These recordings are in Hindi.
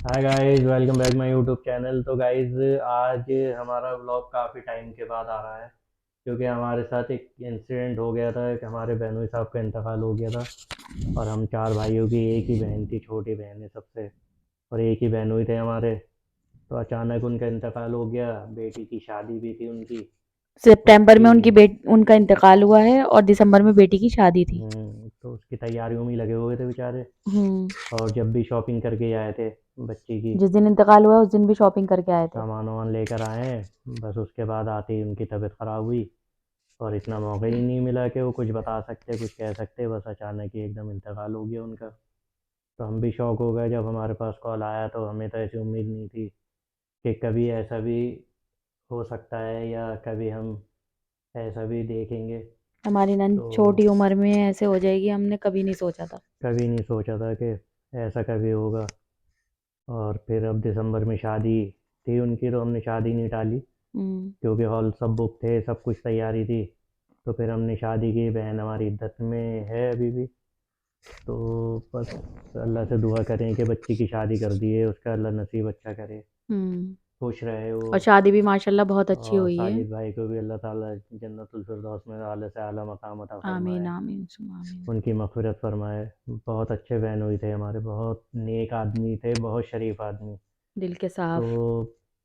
Hi guys, welcome back my YouTube channel. तो गाइस, आज हमारा व्लॉग काफ़ी टाइम के बाद आ रहा है क्योंकि हमारे साथ एक इंसिडेंट हो गया था कि हमारे बहनोई साहब का इंतकाल हो गया था। और हम चार भाइयों की एक ही बहन थी, छोटी बहन है सबसे, और एक ही बहनोई थे हमारे। तो अचानक उनका इंतकाल हो गया। बेटी की शादी भी थी उनकी। सितंबर उसकी में उनका इंतकाल हुआ है और दिसंबर में बेटी की शादी थी। तो उसकी तैयारियों में ही लगे हुए थे बेचारे। हम्म। और जब भी शॉपिंग करके आए थे बच्ची की, जिस दिन इंतकाल हुआ उस दिन भी शॉपिंग करके आए थे। सामान वामान लेकर आए हैं, बस उसके बाद आते ही उनकी तबीयत ख़राब हुई। और इतना मौका ही नहीं मिला कि वो कुछ बता सकते, कुछ कह सकते। बस अचानक ही एकदम इंतकाल हो गया उनका। तो हम भी शौक हो गए जब हमारे पास कॉल आया। तो हमें तो ऐसी उम्मीद नहीं थी कि कभी ऐसा भी हो सकता है या कभी हम ऐसा भी देखेंगे। हमारी नन तो छोटी उम्र में ऐसे हो जाएगी, हमने कभी नहीं सोचा था। कभी नहीं सोचा था कि ऐसा कभी होगा। और फिर अब दिसंबर में शादी थी उनकी, तो हमने शादी नहीं टाली हम्म। क्योंकि हॉल सब बुक थे, सब कुछ तैयारी थी। तो फिर हमने शादी की। बहन हमारी इद्दत में है अभी भी। तो बस अल्लाह से दुआ करें कि बच्ची की शादी कर दिए, उसका अल्लाह नसीब अच्छा करे, हम्म। खुश रहे वो। और शादी भी माशाल्लाह बहुत अच्छी और हुई है। साजिद भाई को भी अल्लाह ताला जन्नतुल फिरदौस में आला से आला मकाम अता आमीन फरमाए, आमीन सुमा आमीन। उनकी मग़फ़िरत फरमाए। बहुत अच्छे बहन हुई थे हमारे, बहुत नेक आदमी थे, बहुत शरीफ आदमी। दिल के तो साफ।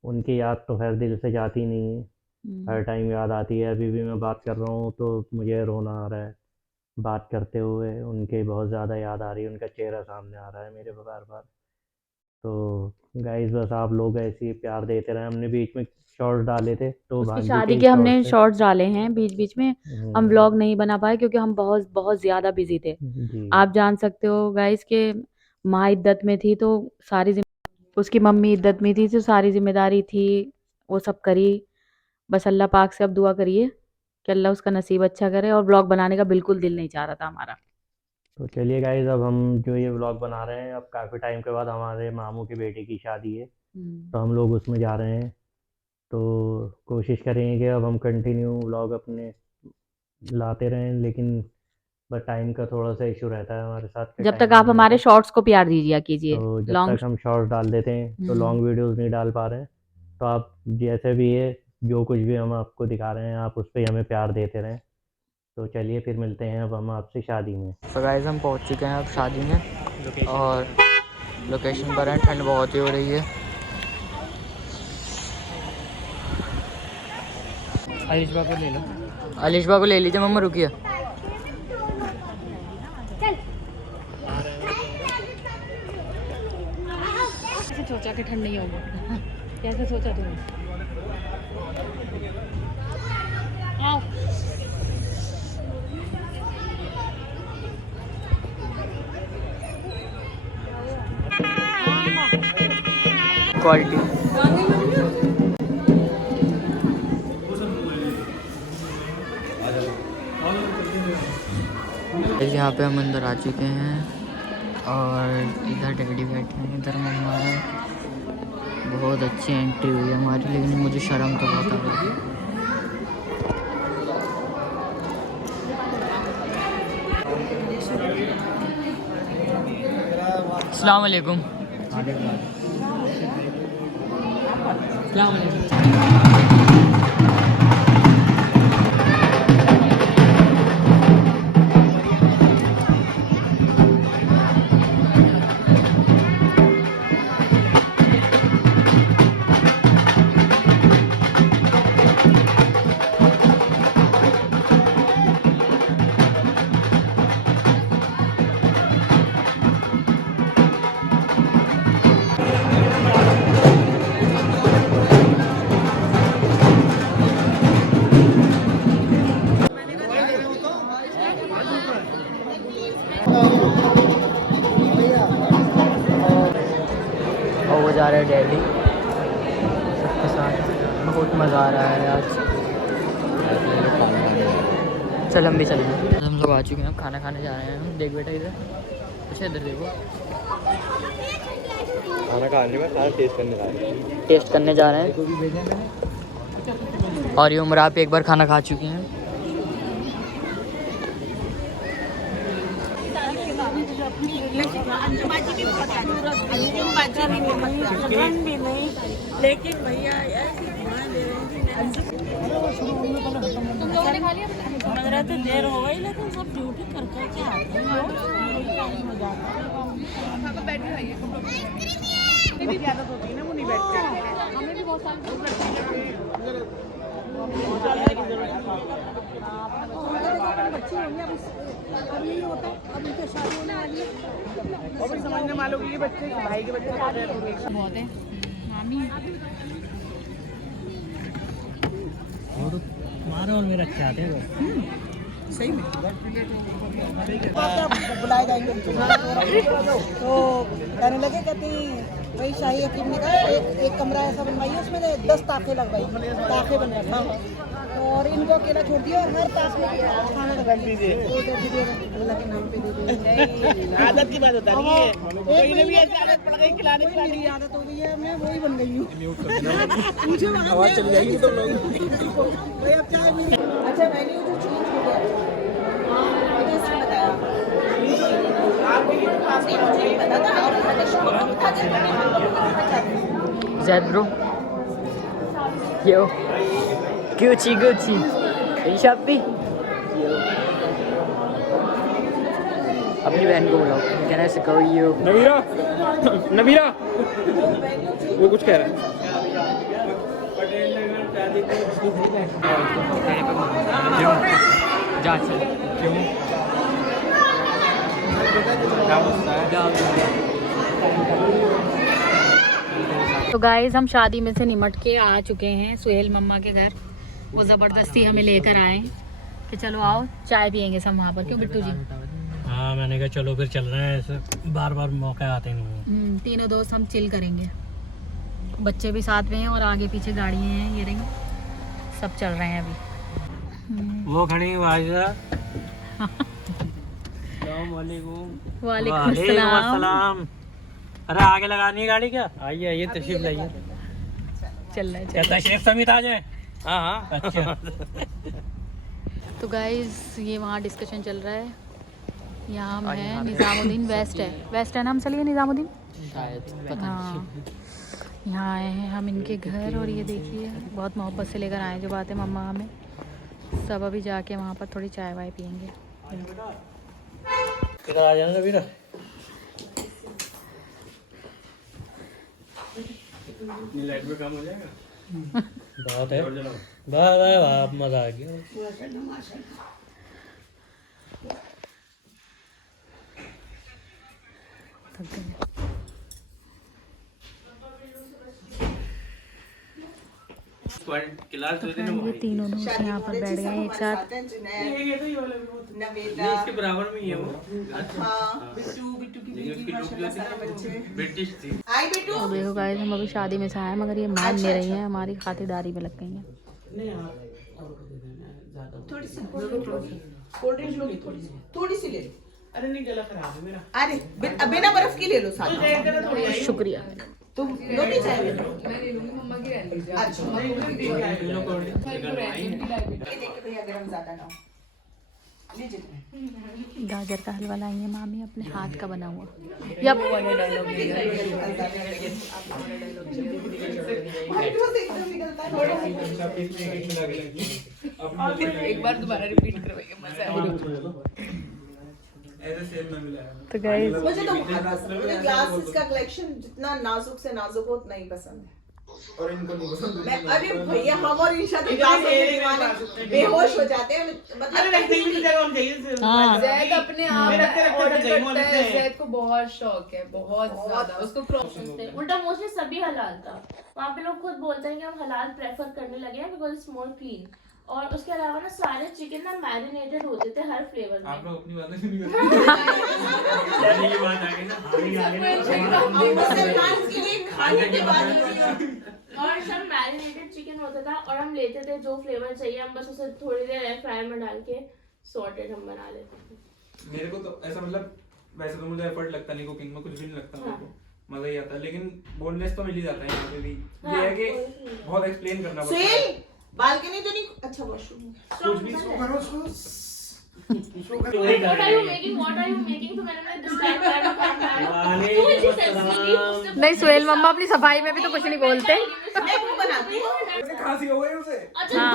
उनकी याद तो खैर दिल से जाती नहीं है, हम्म। हर टाइम याद आती है। अभी भी मैं बात कर रहा हूँ तो मुझे रोना आ रहा है बात करते हुए। उनके बहुत ज़्यादा याद आ रही है, उनका चेहरा सामने आ रहा है मेरे बार बार। तो गाइस, बस आप लोग ऐसे ही प्यार देते रहे। हमने बीच में शॉर्ट्स डाले थे तो उसकी भांजी के शादी ही के हमने शॉर्ट्स थे। शॉर्ट्स डाले हैं बीच बीच में। हम हम्म, व्लॉग नहीं बना पाए क्योंकि हम बहुत बहुत ज्यादा बिजी थे। जी। आप जान सकते हो गाइस के माँ इद्दत में थी तो सारी उसकी मम्मी इद्दत में थी तो सारी ज़िम्मेदारी थी, वो सब करी। बस अल्लाह पाक से अब दुआ करिए कि अल्लाह उसका नसीब अच्छा करे, और ब्लॉग बनाने का बिल्कुल दिल नहीं चाह रहा था हमारा। तो चलिए गाइस, अब हम जो ये व्लॉग बना रहे हैं, अब काफ़ी टाइम के बाद हमारे मामू की बेटी की शादी है। हुँ। तो हम लोग उसमें जा रहे हैं। तो कोशिश करेंगे कि अब हम कंटिन्यू व्लॉग अपने लाते रहें, लेकिन बस टाइम का थोड़ा सा इशू रहता है हमारे साथ, कि जब टाइम तक नहीं आप हमारे मिलता। शॉर्ट्स को प्यार दीजिए कीजिए। तो जब लॉन्ग। तक हम शॉर्ट्स डाल देते हैं तो हुँ। लॉन्ग वीडियोस नहीं डाल पा रहे हैं। तो आप जैसे भी है, जो कुछ भी हम आपको दिखा रहे हैं, आप उस पर हमें प्यार देते रहें। तो चलिए फिर मिलते हैं अब हम आपसे शादी में। तो गाइस हम पहुंच चुके हैं अब शादी में, और लोकेशन पर हैं। ठंड बहुत ही हो रही है। अलिशबा को ले लीजिए मम्मा, रुकिए। कैसे सोचा कि ठंड नहीं होगी? कैसे सोचा तूने? आओ। क्वालिटी। यहाँ पे हम अंदर आ चुके हैं, और इधर डैडी बैठे हैं, इधर मम्मा है। बहुत अच्छी एंट्री हुई है हमारी, लेकिन मुझे शर्म तो बहुत आ रही है। अस्सलाम वालेकुम। अस्सलाम वालेकुम। और वो जा रहे हैं डैडी सबके साथ। बहुत मज़ा आ रहा है आज। चल हम भी चल रहे हैं। हम लोग आ चुके हैं, अब खाना खाने जा रहे हैं हम। देख बेटा इधर, अच्छा इधर देखो। खाना खाने में खाना टेस्ट करने जा रहे हैं। और ये उम्र आप एक बार खाना खा चुकी हैं। लगन भी नहीं, लेकिन भैया ऐसी घुमा दे रही थी। तुम लोगों ने खा लिया? समझ रहे थे देर हो गई, लेकिन सब ड्यूटी कर करके आते हैं टाइम हो जाता है। भी आदत होती है ना, वो नहीं बैठते। हमें भी बहुत बच्चे होंगे, अब यही होता है, अब उनके शादी होने वाली है, और समझने वालों के लिए बच्चे भाई के बच्चे बहुत है। और तुम्हारा और मेरा अच्छा आते हैं सही में बुलाए जाएंगे तो कहने लगे, कहती वही शाही हकीम ने कहा एक कमरा ऐसा बनवाइए, उसमें 10 ताखे लगवाई, ताखे बन रहे और इनको अकेला छोड़ दिया और हर ताश में खाना लगा दीजिए, अल्लाह के नाम पे दे दीजिए। आदत की बात होता है, एक भी ऐसी आदत पड़ गई, खिलाने की आदत हो गई है, मैं वही बन गई हूँ। मुझे आवाज चली जाएगी तो लोग अच्छा मेन्यू जो चेंज हो गया Zed bro. Yo. Gucci Gucci. Are you Shopee? अपनी बहन को बुलाओ। Can I secure you? Nabira, Nabira, वो कुछ कह रहा है। जा चल। क्यों? तो गाइस हम शादी में से निमट के आ चुके हैं सुहेल मम्मा के घर। वो ज़बरदस्ती हमें लेकर आए कि चलो आओ चाय पियेंगे सब वहाँ पर। क्यों बिट्टू जी? हाँ मैंने कहा चलो फिर चल रहे हैं, ऐसे बार बार मौके आते नहीं हैं। तीनों दोस्त हम चिल करेंगे, बच्चे भी साथ में हैं और आगे पीछे गाड़ियाँ हैं, ये रही सब चल रहे हैं अभी। वो खड़ी वाजिदा। वालेकुम सलाम। अरे आगे लगानी है गाड़ी क्या? आइए आइए तशरीफ लाइए। चल रहा है क्या तशरीफ समित आ जाए? हाँ हाँ अच्छा। तो गाइस ये वहाँ डिस्कशन चल रहा है। यहाँ हम हैं निज़ामुद्दीन वेस्ट है नाम, चलिए निज़ामुद्दीन। हाँ यहाँ आए हैं हम इनके घर और ये देखिए बहुत मोहब्बत से लेकर आए जो बात है मम्मा हमें। सब अभी जाके वहाँ पर थोड़ी चाय वाय पियेंगे। इधर आ जाना वीरा। लाइट में काम हो जाएगा। बहुत है, वाह मजा आ गया। ये तीनों दोस्त यहाँ पर बैठ गए एक साथ। इसके बराबर में ही है वो। तो देखो गाइस हम अभी शादी में से आए मगर ये मान नहीं रही हैं, हमारी खातिरदारी में लग गई हैं। थोड़ी सी ले लो। अरे नहीं गला खराब है मेरा। अरे बिना बर्फ की ले लो साथ। शुक्रिया। तुम लो भी चाय ले लो। मैं ले लूंगी, मम्मा की रहने दीजिए। अच्छा देखिए भैया गरम ज्यादा ना हो। लीजिए। गाजर का हलवा लाई है मामी अपने हाथ का बना हुआ। यप एक बार दोबारा रिपीट करवाइए, मजा आएगा। तो गाइस मुझे ग्लासेस का कलेक्शन जितना नाजुक से नाजुक हो उतना ही पसंद है। और इनको नहीं पसंद। अरे भैया हम और ईशा तो ग्लास में दीवाने बेहोश हो जाते हैं। मतलब रखने की जगह हम चाहिए। हाँ ज़ैद अपने आप ऑर्डर करता है। ज़ैद को बहुत शौक है, बहुत ज्यादा। उसको उल्टा मोस्टली सभी हलाल था। वहाँ पे लोग खुद बोलते हैं कि हम हलाल प्रेफर करने लगे हैं बिकॉज इट्स मोर क्लीन। और उसके अलावा ना सारे चिकन ना मैरिनेटेड होते थे हर फ्लेवर में। आप लोग अपनी बातें नहीं करते। ये बात आ गई ना। और सब मैरिनेटेड चिकन होता था और हम लेते थे जो फ्लेवर चाहिए, हम बस उसे थोड़ी देर एयर फ्रायर में डाल के सॉर्टेड हम बना लेते थे। मेरे को तो ऐसा मतलब वैसे तो मुझे एफर्ट लगता नहीं कुकिंग में, कुछ भी नहीं लगता मेरे को, मजा ही आता है। लेकिन बोनलेस तो मिल ही जाता है यहाँ पे भी। ये है कि बहुत एक्सप्लेन करना पड़ता है। बालकनी तो नहीं। अच्छा वॉशरूम कुछ भी What are you making? What are you making? तो मैंने डिस्ट्रैक्ट करना नहीं सुहेल मम्मा अपनी सफाई में भी तो कुछ नहीं बोलते। खांसी हो गई उसे। अच्छा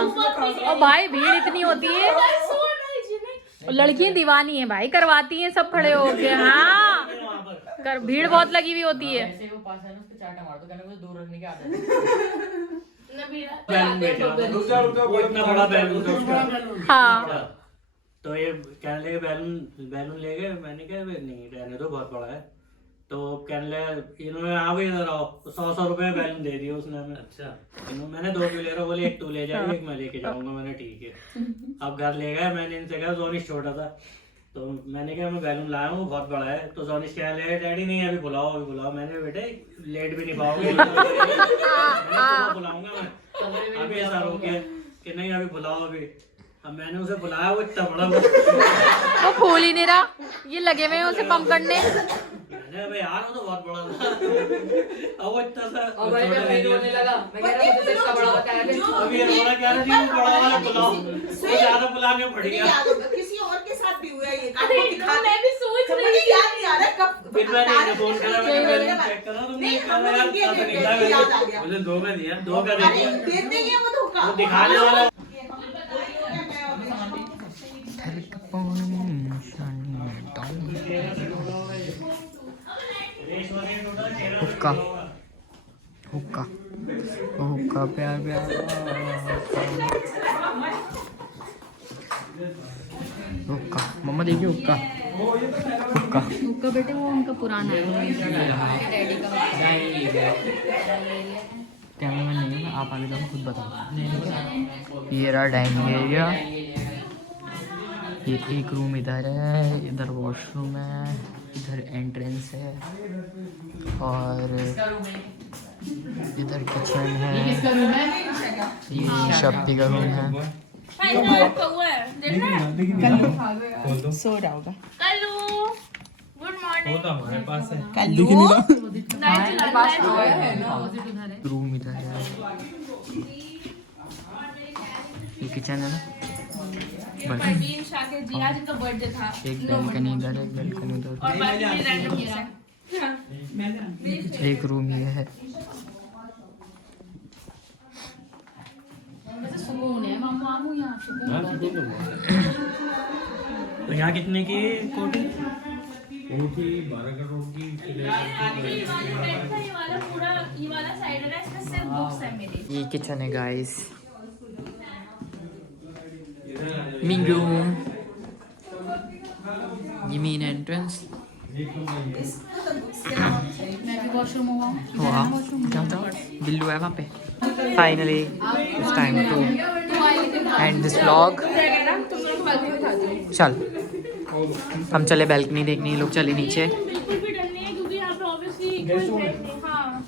और भाई भीड़ इतनी होती है और लड़कियां दीवानी है भाई, करवाती हैं सब खड़े होके। हाँ कर भीड़ बहुत लगी हुई होती है। ऐसे वो पास है ना, उसको चाटा मार दो, कहने मुझे दूर रखने की आदत है। बैलून बेचा रुक जा इतना बड़ा बैलून था उसका। हाँ तो ये कहने लगे बैलून ले गए। मैंने कहा नहीं रहने दो, बहुत बड़ा है। तो कहने लगे इन्होंने आ भी इधर आओ, 100 रुपए बैलून दे दिए उसने हमें। अच्छा मैंने 2 क्यों ले रहा, बोले 1 तू ले जाएगा, 1 मैं लेके जाऊंगा। मैंने ठीक है। अब घर ले गए, मैंने इनसे कहा जोनिश छोटा था, तो मैंने कहा मैं बैलून लाया हूँ बहुत बड़ा है। तो जोनिश कह रहे डैडी नहीं अभी बुलाओ। मैंने बेटे लेट भी नहीं पाओगे, बुलाऊंगा मैं। अभी ऐसा हो गया कि नहीं अभी बुलाओ अभी। अब मैंने उसे बुलाया, वो इतना बड़ा वो फूल ही नहीं रहा, ये लगे हुए हैं उसे पंप करने। मैंने अबे यार वो तो बहुत बड़ा था। अब वो इतना सा और भाई मैं फिर रोने लगा, मैं कह रहा मुझे इसका बड़ा बताया था। अभी ये रोना क्या रहा है, बड़ा वाला बुलाओ, वो ज्यादा बुलाने पड़ गया। किसी और के साथ भी हुआ ये काम। अरे मैं भी सोच रही थी। याद नहीं आ रहा कब। फिर मैंने इन्हें फोन करा, मैंने बैलून चेक करा, तो मैंने कहा यार पता नहीं था। मुझे 2 का दिया, 2 का दे दिया। देते ही है वो धोखा। वो दिखाने वाला हुक्का हुक्का हुक्का प्यार हुक्का। मम्मा देखिए हुक्का हुक्का हुक्का बेटे वो उनका पुराना है। कैमरा मैन नहीं है, आप आगे जाओ खुद बताओ। ये रहा डाइनिंग एरिया, ये एक रूम इधर है, इधर वॉशरूम है, इधर एंट्रेंस है और इधर किचन है। ये शप्पी का रूम है। सो रहा होगा। Good morning. वो तो हमारे पास है। रूम इधर है, ये किचन है ना। परवीन शाकिर जी आज इनका बर्थडे था। एक बैल्कनी इधर है, एक बैल्कनी उधर, और बाकी ये रैंडम है। एक रूम ये है। सुकून है मामू आमू यहाँ सुकून। तो यहाँ कितने की कोटी? 12 करोड़ की। ये वाला पूरा ये वाला साइड है ना, इसमें सिर्फ बुक्स है मेरी। ये किचन है गाइस, मेन रूम, ये मेन एंट्रेंस। वॉशरूम हुआ वाह क्या था, बिल्लू है वहाँ पे। Finally it's time to end this vlog. चल हम चले बैल्कनी देखने, लोग चले नीचे। बिल्कुल भी डर नहीं है क्योंकि यहाँ पे ऑब्वियसली कोई है नहीं। हाँ